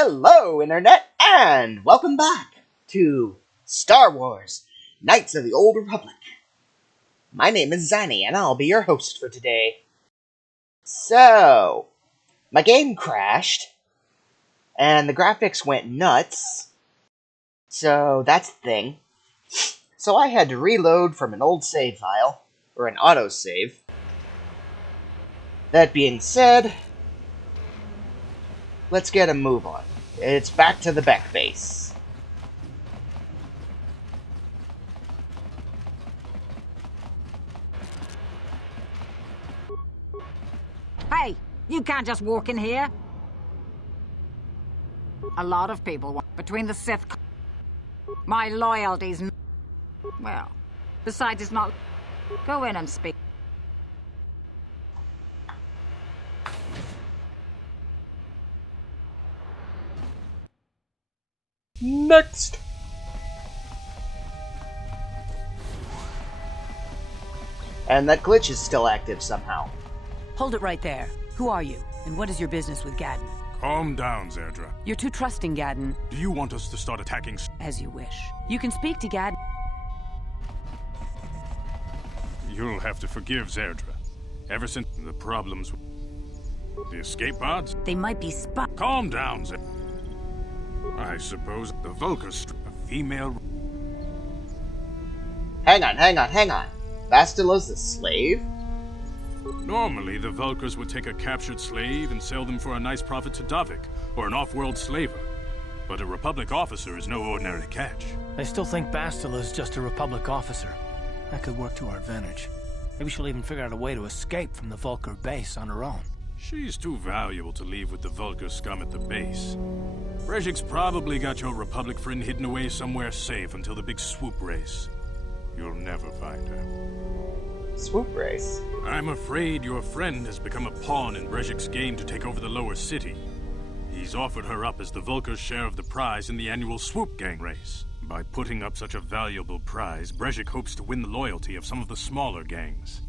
Hello, Internet, and welcome back to Star Wars Knights of the Old Republic. My name is Xani, and I'll be your host for today. So, my game crashed, and the graphics went nuts, so that's the thing. So I had to reload from an old save file, or an autosave. That being said, let's get a move on. It's back to the Bek base. Hey, you can't just walk in here. A lot of people want between the Sith. My loyalty's well. Besides, it's not. Go in and speak. Next! And that glitch is still active somehow. Hold it right there. Who are you? And what is your business with Gadden? Calm down, Zerdra. You're too trusting, Gadden. Do you want us to start attacking? As you wish. You can speak to Gadden. You'll have to forgive Zerdra. Ever since the problems with the escape pods? They might be Calm down, Zerdra. I suppose the Vulkars a female... Hang on. Vastila's a slave? Normally, the Vulkars would take a captured slave and sell them for a nice profit to Davik, or an off-world slaver. But a Republic officer is no ordinary catch. I still think Bastila's just a Republic officer. That could work to our advantage. Maybe she'll even figure out a way to escape from the Vulkar base on her own. She's too valuable to leave with the Vulkar scum at the base. Brejik's probably got your Republic friend hidden away somewhere safe until the big swoop race. You'll never find her. Swoop race? I'm afraid your friend has become a pawn in Brejik's game to take over the lower city. He's offered her up as the Vulkar's share of the prize in the annual swoop gang race. By putting up such a valuable prize, Brejik hopes to win the loyalty of some of the smaller gangs.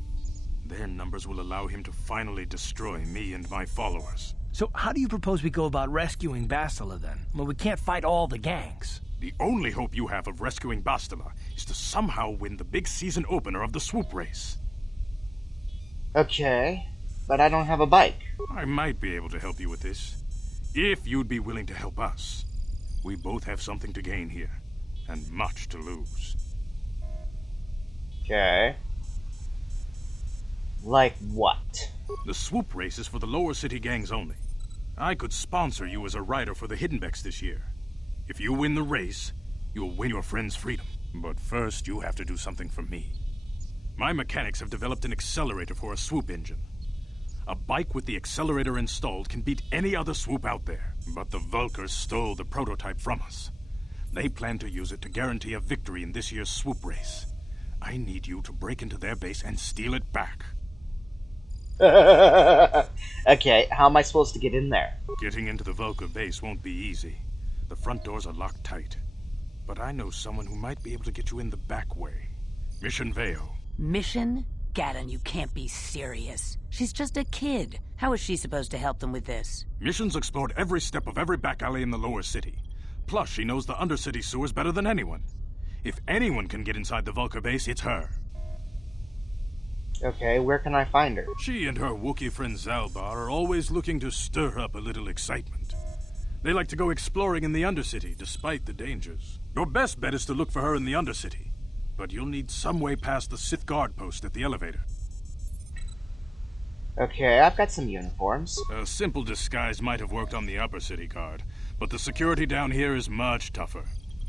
Their numbers will allow him to finally destroy me and my followers. So how do you propose we go about rescuing Bastila then? Well, we can't fight all the gangs. The only hope you have of rescuing Bastila is to somehow win the big season opener of the swoop race. Okay, but I don't have a bike. I might be able to help you with this, if you'd be willing to help us. We both have something to gain here, and much to lose. Okay. Like what? The swoop race is for the lower city gangs only. I could sponsor you as a rider for the Hidden Beks this year. If you win the race, you'll win your friend's freedom. But first, you have to do something for me. My mechanics have developed an accelerator for a swoop engine. A bike with the accelerator installed can beat any other swoop out there. But the Vulkars stole the prototype from us. They plan to use it to guarantee a victory in this year's swoop race. I need you to break into their base and steal it back. Okay, how am I supposed to get in there? Getting into the Vulkar base won't be easy. The front doors are locked tight. But I know someone who might be able to get you in the back way. Mission Veo. Mission? Gadden, you can't be serious. She's just a kid. How is she supposed to help them with this? Mission's explored every step of every back alley in the lower city. Plus, she knows the undercity sewers better than anyone. If anyone can get inside the Vulkar base, it's her. Okay, where can I find her? She and her Wookiee friend Zalbar are always looking to stir up a little excitement. They like to go exploring in the Undercity, despite the dangers. Your best bet is to look for her in the Undercity, but you'll need some way past the Sith guard post at the elevator. Okay, I've got some uniforms. A simple disguise might have worked on the Upper City guard, but the security down here is much tougher.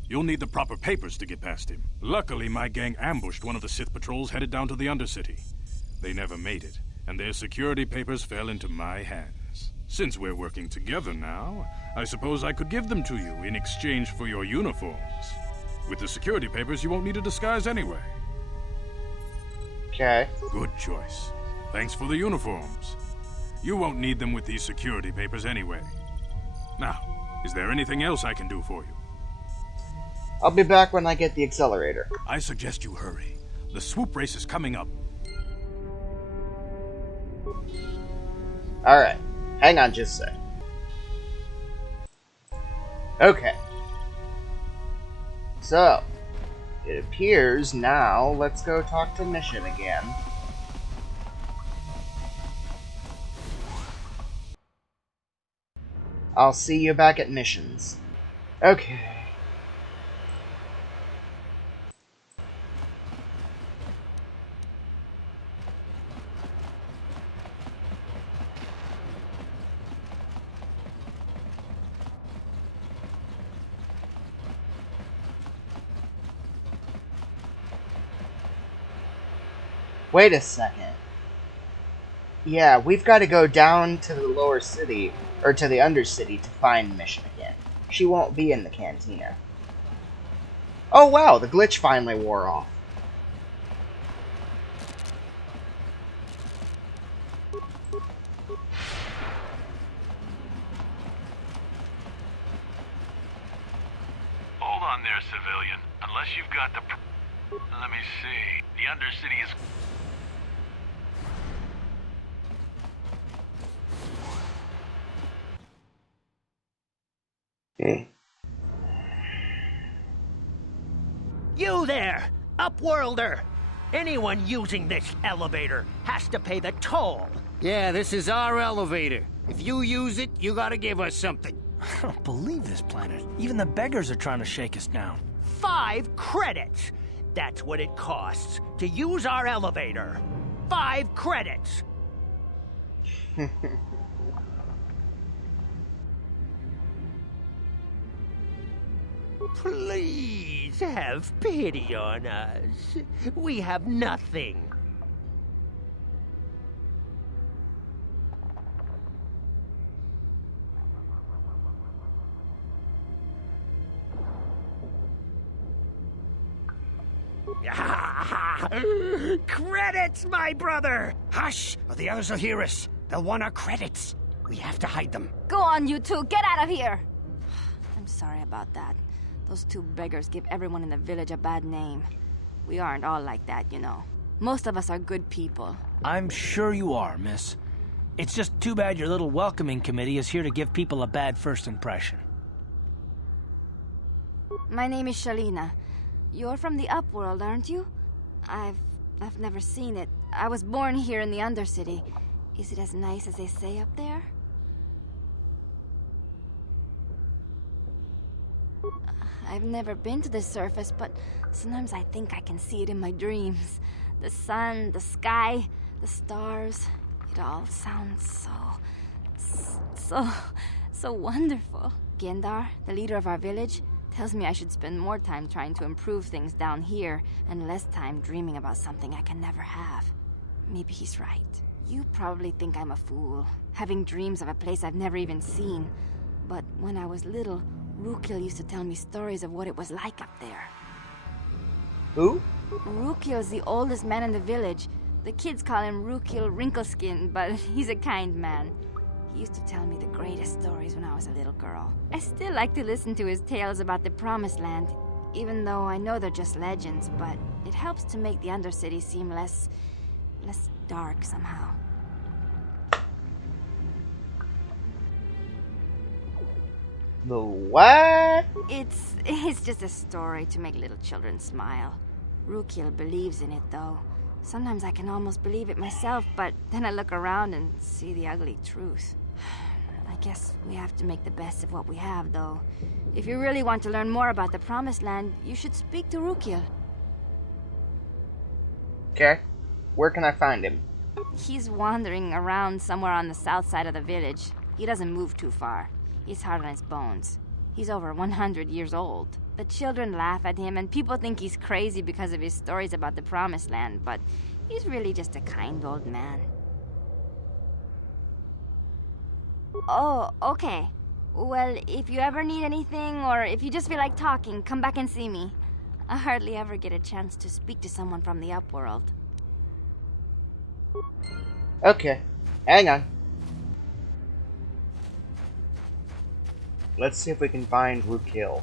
You'll need the proper papers to get past him. Luckily, my gang ambushed one of the Sith patrols headed down to the Undercity. They never made it, and their security papers fell into my hands. Since we're working together now, I suppose I could give them to you in exchange for your uniforms. With the security papers, you won't need a disguise anyway. Okay. Good choice. Thanks for the uniforms. You won't need them with these security papers anyway. Now, is there anything else I can do for you? I'll be back when I get the accelerator. I suggest you hurry. The swoop race is coming up. Alright, hang on just a sec. Okay. So, it appears now, let's go talk to Mission again. I'll see you back at missions. Okay. Wait a second. Yeah, we've got to go down to the lower city, or to the undercity, to find Mission again. She won't be in the cantina. Oh wow, the glitch finally wore off. Hold on there, civilian. Unless you've got the... Let me see. The Undercity is... You there, Upworlder! Anyone using this elevator has to pay the toll. Yeah, this is our elevator. If you use it, you gotta give us something. I don't believe this planet. Even the beggars are trying to shake us down. 5 credits. That's what it costs to use our elevator. 5 credits. Please have pity on us. We have nothing. Credits, my brother! Hush, or the others will hear us. They'll want our credits. We have to hide them. Go on, you two. Get out of here. I'm sorry about that. Those 2 beggars give everyone in the village a bad name. We aren't all like that, you know. Most of us are good people. I'm sure you are, miss. It's just too bad your little welcoming committee is here to give people a bad first impression. My name is Shalina. You're from the Upworld, aren't you? I've never seen it. I was born here in the Undercity. Is it as nice as they say up there? I've never been to the surface, but sometimes I think I can see it in my dreams. The sun, the sky, the stars. It all sounds so wonderful. Gendar, the leader of our village, tells me I should spend more time trying to improve things down here and less time dreaming about something I can never have. Maybe he's right. You probably think I'm a fool, having dreams of a place I've never even seen. But when I was little, Rukil used to tell me stories of what it was like up there. Who? Rukil's the oldest man in the village. The kids call him Rukil Wrinkleskin, but he's a kind man. He used to tell me the greatest stories when I was a little girl. I still like to listen to his tales about the Promised Land, even though I know they're just legends, but it helps to make the Undercity seem less dark somehow. The what? It's just a story to make little children smile. Rukil believes in it, though. Sometimes I can almost believe it myself, but then I look around and see the ugly truth. I guess we have to make the best of what we have, though. If you really want to learn more about the Promised Land, you should speak to Rukil. Okay. Where can I find him? He's wandering around somewhere on the south side of the village. He doesn't move too far. He's hard on his bones. He's over 100 years old. The children laugh at him, and people think he's crazy because of his stories about the Promised Land, but he's really just a kind old man. Oh, okay. Well, if you ever need anything, or if you just feel like talking, come back and see me. I hardly ever get a chance to speak to someone from the Upworld. Okay. Hang on. Let's see if we can find Rukil.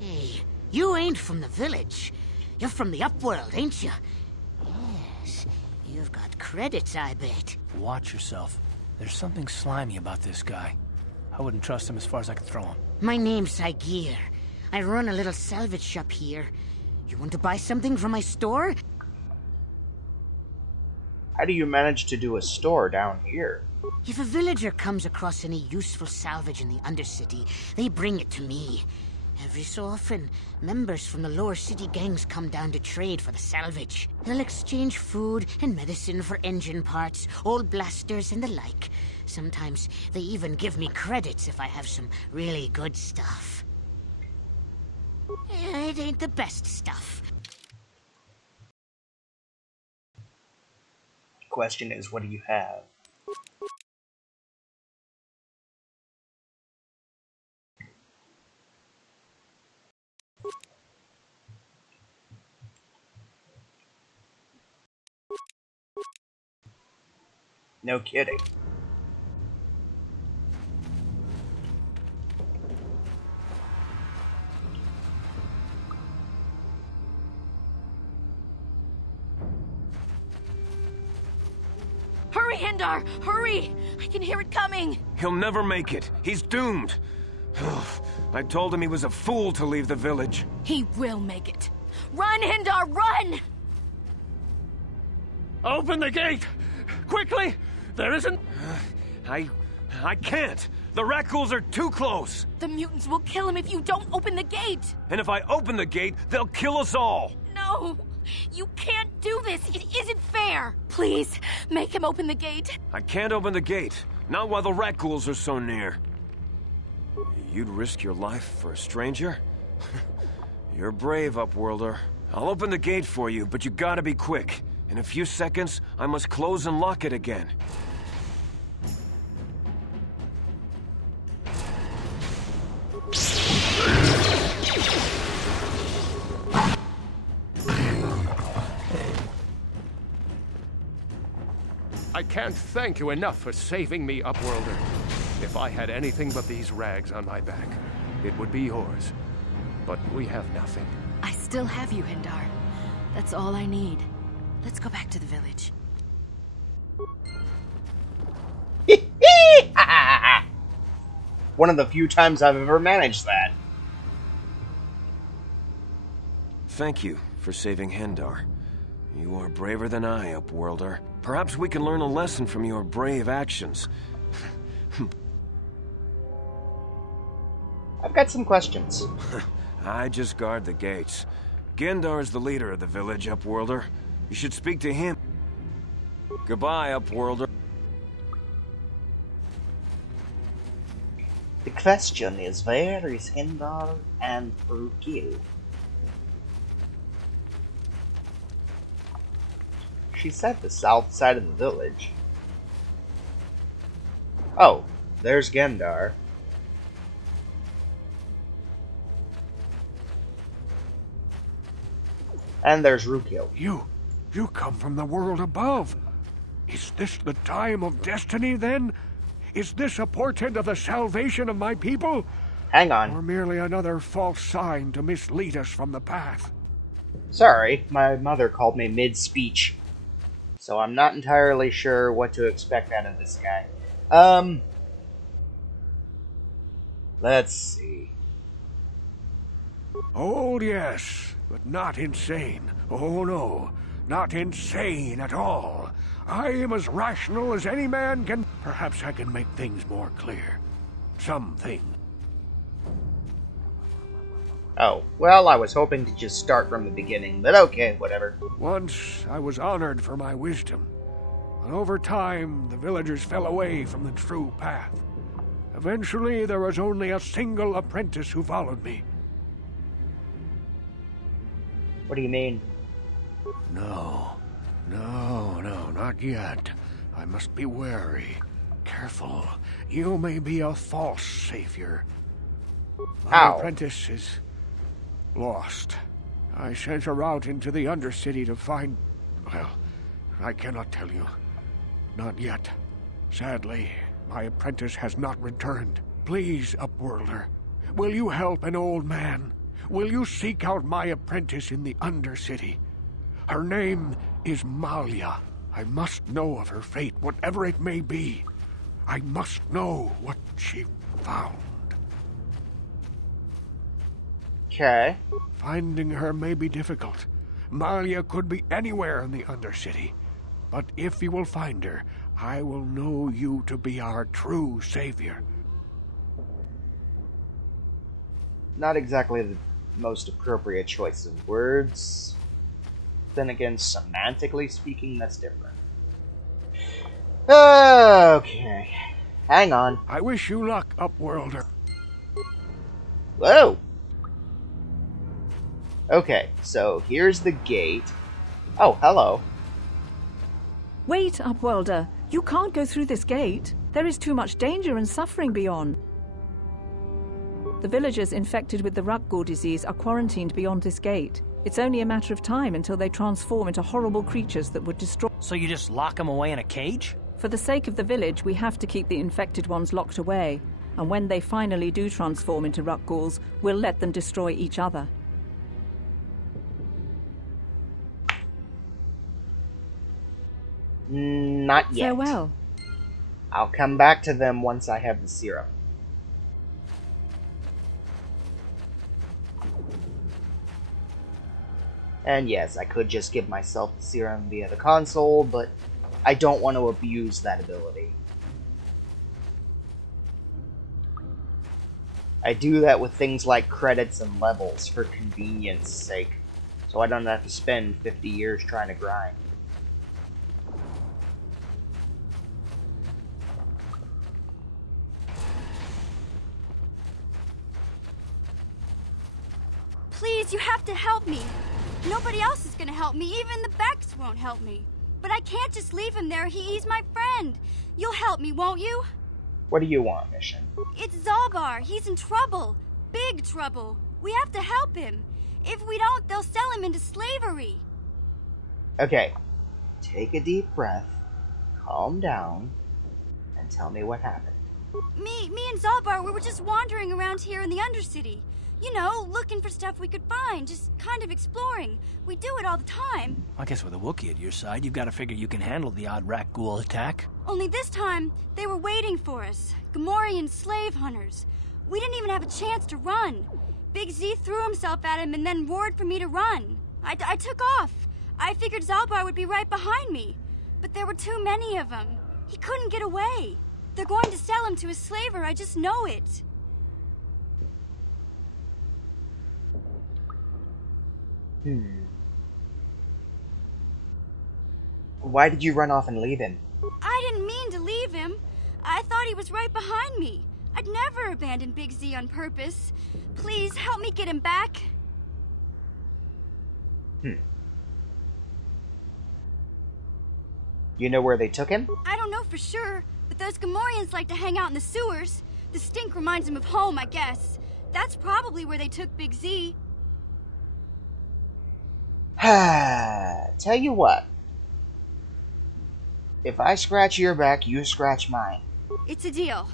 Hey, You ain't from the village. You're from the Upworld, ain't you? Yes. You've got credits, I bet. Watch yourself. There's something slimy about this guy. I wouldn't trust him as far as I could throw him. My name's Saigir. I run a little salvage shop here. You want to buy something from my store? How do you manage to do a store down here? If a villager comes across any useful salvage in the Undercity, they bring it to me. Every so often, members from the lower city gangs come down to trade for the salvage. They'll exchange food and medicine for engine parts, old blasters, and the like. Sometimes they even give me credits if I have some really good stuff. It ain't the best stuff. Question is, what do you have? No kidding. Hurry, Hindar! Hurry! I can hear it coming! He'll never make it. He's doomed. I told him he was a fool to leave the village. He will make it. Run, Hindar, run! Open the gate! Quickly! There isn't... I can't! The Rakghouls are too close! The mutants will kill him if you don't open the gate! And if I open the gate, they'll kill us all! No! You can't do this! It isn't fair! Please, make him open the gate! I can't open the gate. Not while the Rakghouls are so near. You'd risk your life for a stranger? You're brave, Upworlder. I'll open the gate for you, but you gotta be quick. In a few seconds, I must close and lock it again. I can't thank you enough for saving me, Upworlder. If I had anything but these rags on my back, it would be yours. But we have nothing. I still have you, Hindar. That's all I need. Let's go back to the village. One of the few times I've ever managed that. Thank you for saving Hindar. You are braver than I, Upworlder. Perhaps we can learn a lesson from your brave actions. I've got some questions. I just guard the gates. Gendar's the leader of the village, Upworlder. You should speak to him. Goodbye, Upworlder. The question is, where is Hindar and Rukil? She said the south side of the village. Oh, there's Gendar. And there's Rukil. You come from the world above. Is this the time of destiny, then? Is this a portent of the salvation of my people? Hang on. Or merely another false sign to mislead us from the path? Sorry, my mother called me mid-speech. So I'm not entirely sure what to expect out of this guy. Let's see. Oh, yes, but not insane. Oh, no, not insane at all. I am as rational as any man can. Perhaps I can make things more clear. Some things. Oh, well, I was hoping to just start from the beginning, but okay, whatever. Once I was honored for my wisdom, and over time the villagers fell away from the true path. Eventually, there was only a single apprentice who followed me. What do you mean? No, not yet. I must be wary. Careful. You may be a false savior. My apprentice is lost. I sent her out into the Undercity to find... Well, I cannot tell you. Not yet. Sadly, my apprentice has not returned. Please, Upworlder, will you help an old man? will you seek out my apprentice in the Undercity? Her name is Malia. I must know of her fate, whatever it may be. I must know what she found. Okay. Finding her may be difficult. Malia could be anywhere in the Undercity. But if you will find her, I will know you to be our true savior. Not exactly the most appropriate choice of words. Then again, semantically speaking, that's different. Okay. Hang on. I wish you luck, Upworlder. Whoa! Okay, so here's the gate. Oh, hello. Wait, Upworlder. You can't go through this gate. There is too much danger and suffering beyond. The villagers infected with the Rakghoul disease are quarantined beyond this gate. It's only a matter of time until they transform into horrible creatures that would destroy... So you just lock them away in a cage? For the sake of the village, we have to keep the infected ones locked away. And when they finally do transform into Rakghouls, we'll let them destroy each other. Not yet. Farewell. I'll come back to them once I have the serum. And yes, I could just give myself the serum via the console, but I don't want to abuse that ability. I do that with things like credits and levels for convenience sake, so I don't have to spend 50 years trying to grind. Please, you have to help me. Nobody else is gonna help me. Even the Beks won't help me. But I can't just leave him there. He's my friend. You'll help me, won't you? What do you want, Mission? It's Zalbar. He's in trouble. Big trouble. We have to help him. If we don't, they'll sell him into slavery. Okay. Take a deep breath, calm down, and tell me what happened. Me and Zalbar, we were just wandering around here in the Undercity. You know, looking for stuff we could find, just kind of exploring. We do it all the time. I guess with a Wookiee at your side, you've got to figure you can handle the odd Rakghoul attack. Only this time, they were waiting for us. Gamorrean slave hunters. We didn't even have a chance to run. Big Z threw himself at him and then roared for me to run. I took off. I figured Zalbar would be right behind me. But there were too many of them. He couldn't get away. They're going to sell him to a slaver, I just know it. Why did you run off and leave him? I didn't mean to leave him. I thought he was right behind me. I'd never abandon Big Z on purpose. Please, help me get him back. You know where they took him? I don't know for sure, but those Gamorreans like to hang out in the sewers. The stink reminds them of home, I guess. That's probably where they took Big Z. Tell you what. If I scratch your back, you scratch mine. It's a deal.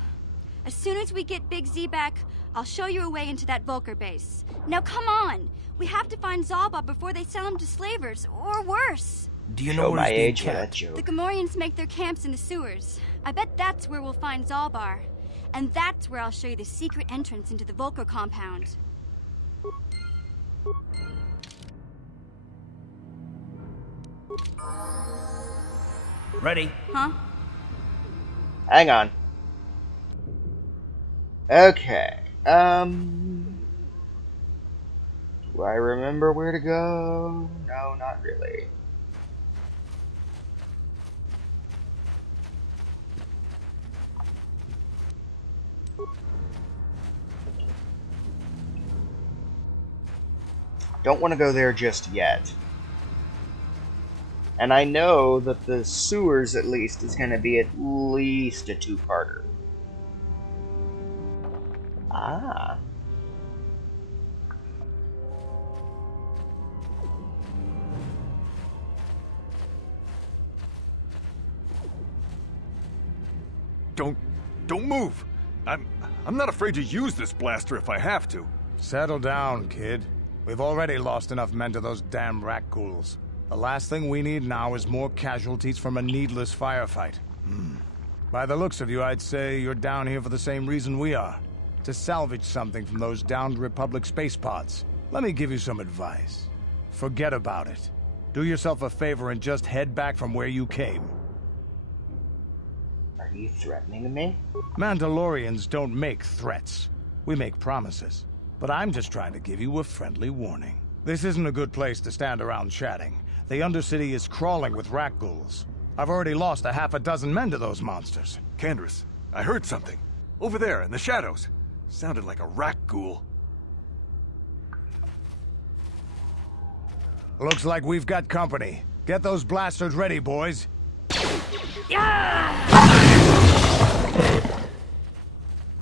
As soon as we get Big Z back, I'll show you a way into that Vulcar base. Now come on! We have to find Zalba before they sell him to slavers, or worse. Do you know where he's being kept? The Gamorreans make their camps in the sewers. I bet that's where we'll find Zalbar. And that's where I'll show you the secret entrance into the Vulcar compound. Ready? Huh? Hang on. Okay. Do I remember where to go? No, not really. Don't want to go there just yet. And I know that the sewers, at least, is going to be at least a two-parter. Ah. Don't move. I'm not afraid to use this blaster if I have to. Settle down, kid. We've already lost enough men to those damn rat ghouls. The last thing we need now is more casualties from a needless firefight. By the looks of you, I'd say you're down here for the same reason we are. To salvage something from those downed Republic space pods. Let me give you some advice. Forget about it. Do yourself a favor and just head back from where you came. Are you threatening me? Mandalorians don't make threats. We make promises. But I'm just trying to give you a friendly warning. This isn't a good place to stand around chatting. The Undercity is crawling with rat ghouls. I've already lost a half a dozen men to those monsters. Candace, I heard something. Over there, in the shadows. Sounded like a rat ghoul. Looks like we've got company. Get those blasters ready, boys.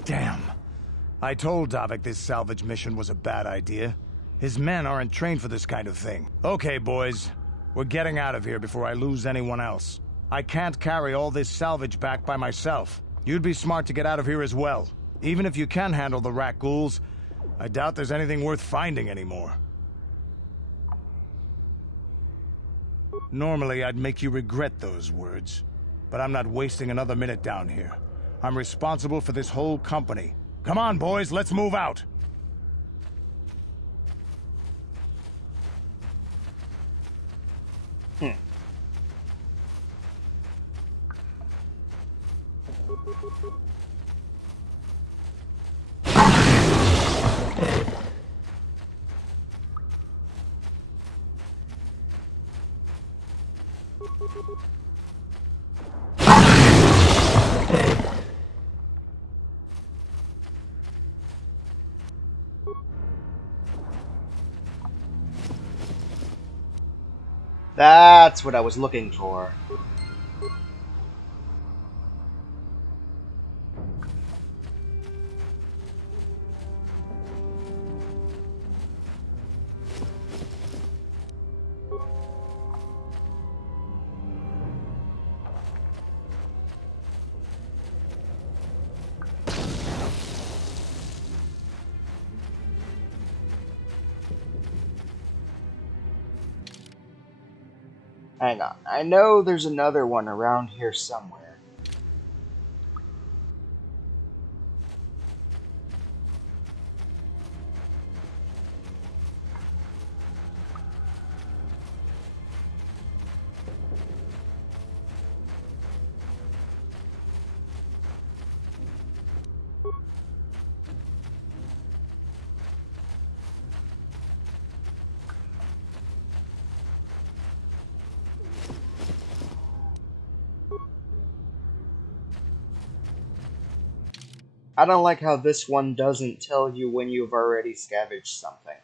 Damn. I told Davik this salvage mission was a bad idea. His men aren't trained for this kind of thing. Okay, boys. We're getting out of here before I lose anyone else. I can't carry all this salvage back by myself. You'd be smart to get out of here as well. Even if you can handle the rat ghouls, I doubt there's anything worth finding anymore. Normally, I'd make you regret those words, but I'm not wasting another minute down here. I'm responsible for this whole company. Come on, boys, let's move out! That's what I was looking for. Hang on, I know there's another one around here somewhere. I don't like how this one doesn't tell you when you've already scavenged something.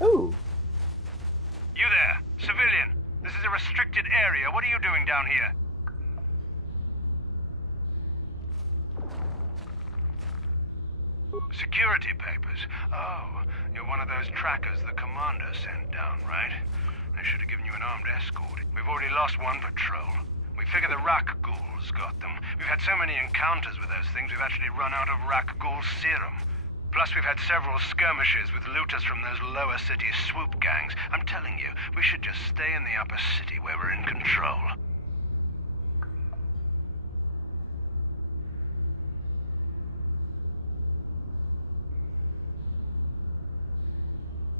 Ooh. You there, civilian. This is a restricted area. What are you doing down here? Security papers. Oh, you're one of those trackers the commander sent down, right? They should have given you an armed escort. We've already lost one patrol. We figure the Rak ghouls got them. We've had so many encounters with those things, we've actually run out of Rak ghoul serum. Plus, we've had several skirmishes with looters from those lower city swoop gangs. I'm telling you, we should just stay in the upper city where we're in control.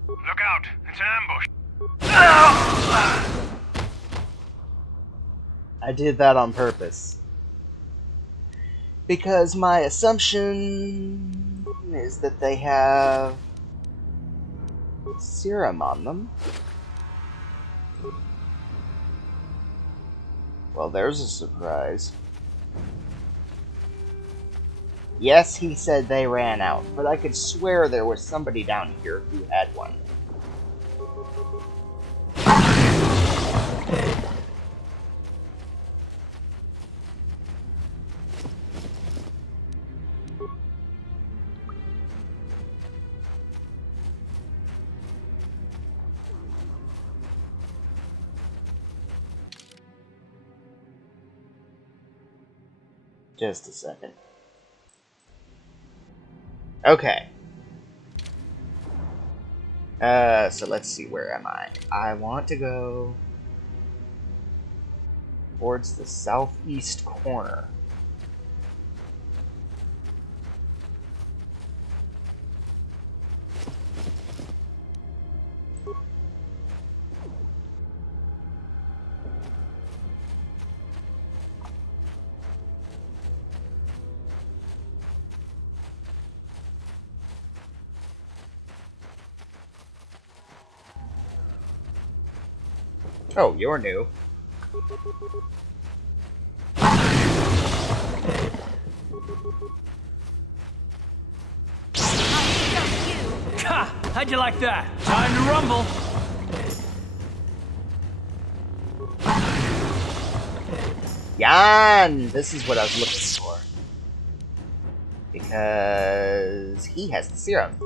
Look out! It's an ambush! I did that on purpose. Because my assumption is that they have serum on them. Well, there's a surprise. Yes, he said they ran out, but I could swear there was somebody down here who had one. Just a second. Okay. So let's see, where am I? I want to go towards the southeast corner. Oh, you're new. Ha! How'd you like that? Time to rumble. Jan! This is what I was looking for. Because he has the serum.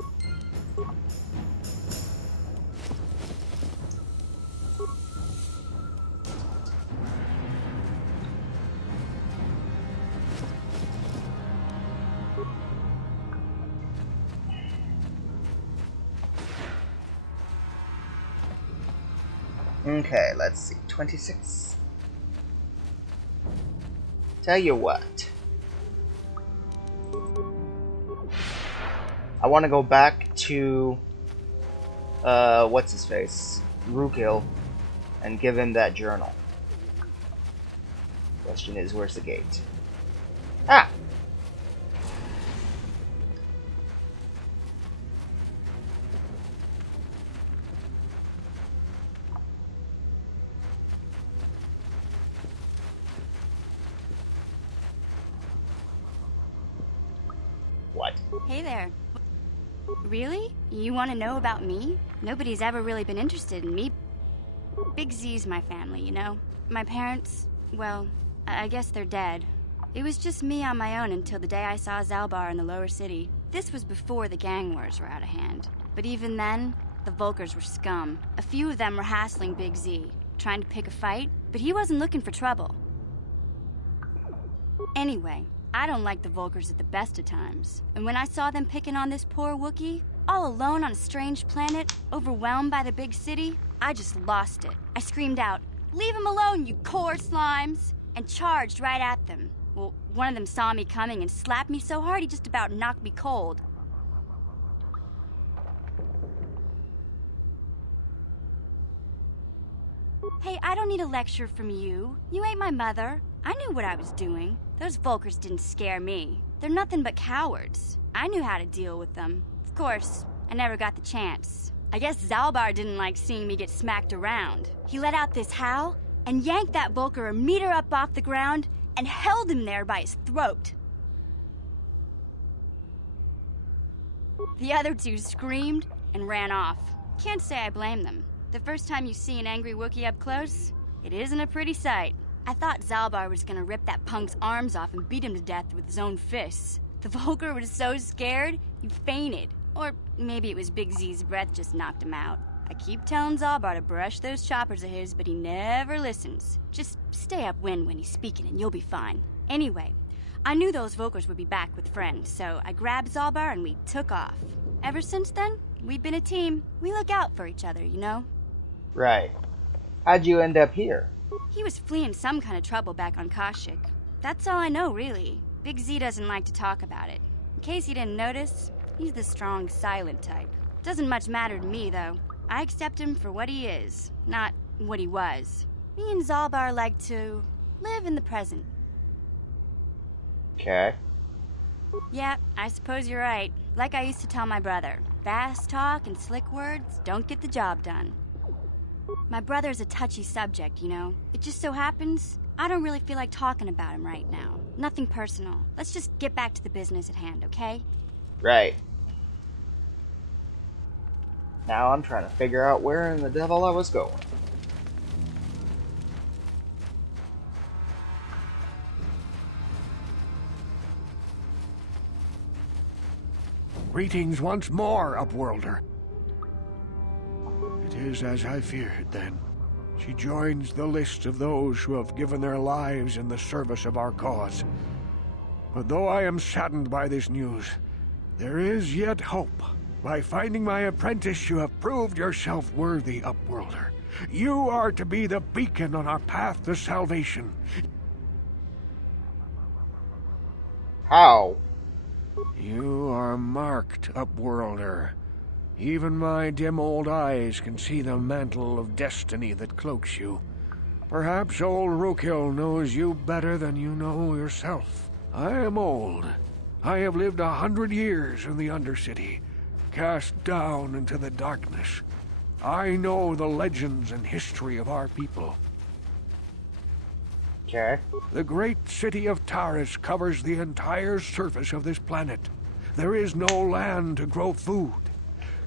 Okay, let's see. 26. Tell you what. I want to go back to what's his face? Rukil, and give him that journal. Question is, where's the gate? Ah! What? Hey there. Really? You want to know about me? Nobody's ever really been interested in me. Big Z's my family, you know? My parents, well, I guess they're dead. It was just me on my own until the day I saw Zalbar in the lower city. This was before the gang wars were out of hand. But even then, the Volkers were scum. A few of them were hassling Big Z, trying to pick a fight, but he wasn't looking for trouble. Anyway, I don't like the Volkers at the best of times. And when I saw them picking on this poor Wookiee, all alone on a strange planet, overwhelmed by the big city, I just lost it. I screamed out, "Leave him alone, you core slimes!" and charged right at them. Well, one of them saw me coming and slapped me so hard he just about knocked me cold. Hey, I don't need a lecture from you. You ain't my mother. I knew what I was doing. Those Volkers didn't scare me. They're nothing but cowards. I knew how to deal with them. Of course, I never got the chance. I guess Zalbar didn't like seeing me get smacked around. He let out this howl and yanked that Volker a meter up off the ground and held him there by his throat. The other two screamed and ran off. Can't say I blame them. The first time you see an angry Wookiee up close, it isn't a pretty sight. I thought Zalbar was gonna rip that punk's arms off and beat him to death with his own fists. The Volker was so scared, he fainted. Or maybe it was Big Z's breath just knocked him out. I keep telling Zalbar to brush those choppers of his, but he never listens. Just stay upwind when he's speaking and you'll be fine. Anyway, I knew those Volkers would be back with friends, so I grabbed Zalbar and we took off. Ever since then, we've been a team. We look out for each other, you know? Right. How'd you end up here? He was fleeing some kind of trouble back on Kashyyyk. That's all I know, really. Big Z doesn't like to talk about it. In case you didn't notice, he's the strong, silent type. Doesn't much matter to me, though. I accept him for what he is, not what he was. Me and Zalbar like to live in the present. Okay. Yeah, I suppose you're right. Like I used to tell my brother, fast talk and slick words don't get the job done. My brother's a touchy subject, you know. It just so happens I don't really feel like talking about him right now. Nothing personal. Let's just get back to the business at hand, okay? Right. Now I'm trying to figure out where in the devil I was going. Greetings once more, Upworlder. It is as I feared, then. She joins the list of those who have given their lives in the service of our cause. But though I am saddened by this news, there is yet hope. By finding my apprentice, you have proved yourself worthy, Upworlder. You are to be the beacon on our path to salvation. How? You are marked, Upworlder. Even my dim old eyes can see the mantle of destiny that cloaks you. Perhaps old Rookhill knows you better than you know yourself. I am old. I have lived 100 years in the Undercity, cast down into the darkness. I know the legends and history of our people. Okay. The great city of Taris covers the entire surface of this planet. There is no land to grow food.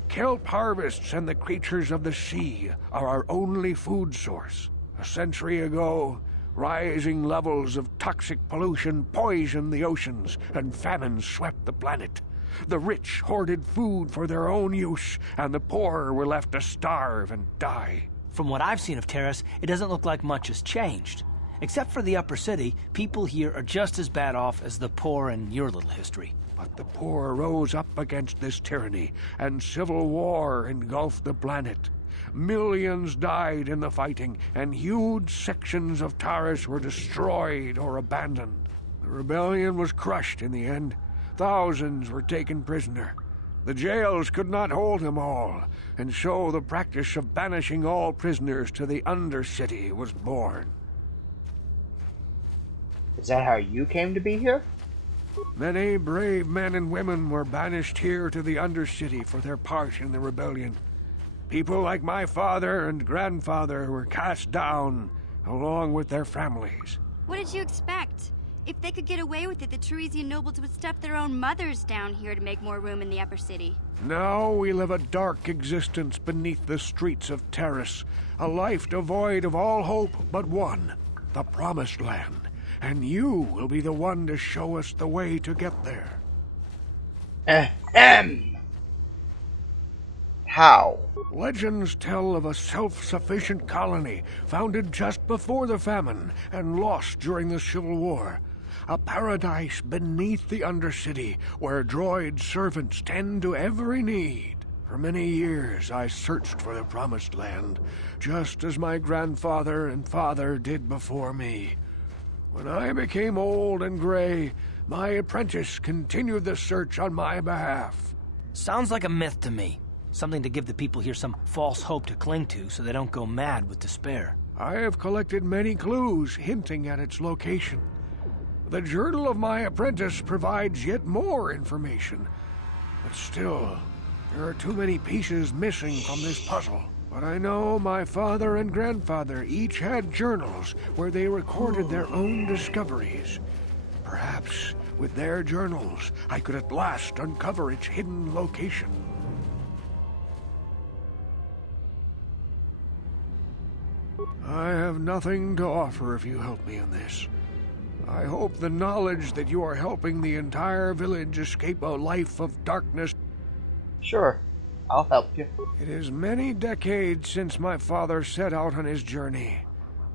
Kelp harvests and the creatures of the sea are our only food source. A century ago, rising levels of toxic pollution poisoned the oceans, and famine swept the planet. The rich hoarded food for their own use, and the poor were left to starve and die. From what I've seen of Terrace, it doesn't look like much has changed. Except for the upper city, people here are just as bad off as the poor in your little history. But the poor rose up against this tyranny, and civil war engulfed the planet. Millions died in the fighting, and huge sections of Taris were destroyed or abandoned. The rebellion was crushed in the end. Thousands were taken prisoner. The jails could not hold them all, and so the practice of banishing all prisoners to the Undercity was born. Is that how you came to be here? Many brave men and women were banished here to the Undercity for their part in the rebellion. People like my father and grandfather were cast down, along with their families. What did you expect? If they could get away with it, the Teresian nobles would stuff their own mothers down here to make more room in the upper city. Now we live a dark existence beneath the streets of Terrace, a life devoid of all hope but one, the Promised Land. And you will be the one to show us the way to get there. Ahem. How? Legends tell of a self-sufficient colony founded just before the famine and lost during the Civil War. A paradise beneath the Undercity where droid servants tend to every need. For many years I searched for the Promised Land, just as my grandfather and father did before me. When I became old and gray, my apprentice continued the search on my behalf. Sounds like a myth to me. Something to give the people here some false hope to cling to so they don't go mad with despair. I have collected many clues hinting at its location. The journal of my apprentice provides yet more information. But still, there are too many pieces missing from this puzzle. But I know my father and grandfather each had journals where they recorded their own discoveries. Perhaps with their journals, I could at last uncover its hidden location. I have nothing to offer if you help me in this. I hope the knowledge that you are helping the entire village escape a life of darkness. Sure, I'll help you. It is many decades since my father set out on his journey,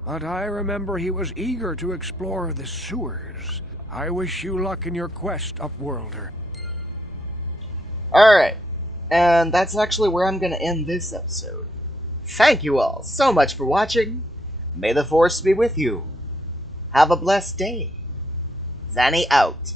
but I remember he was eager to explore the sewers. I wish you luck in your quest, Upworlder. Alright, and that's actually where I'm going to end this episode. Thank you all so much for watching. May the Force be with you. Have a blessed day. Xani out.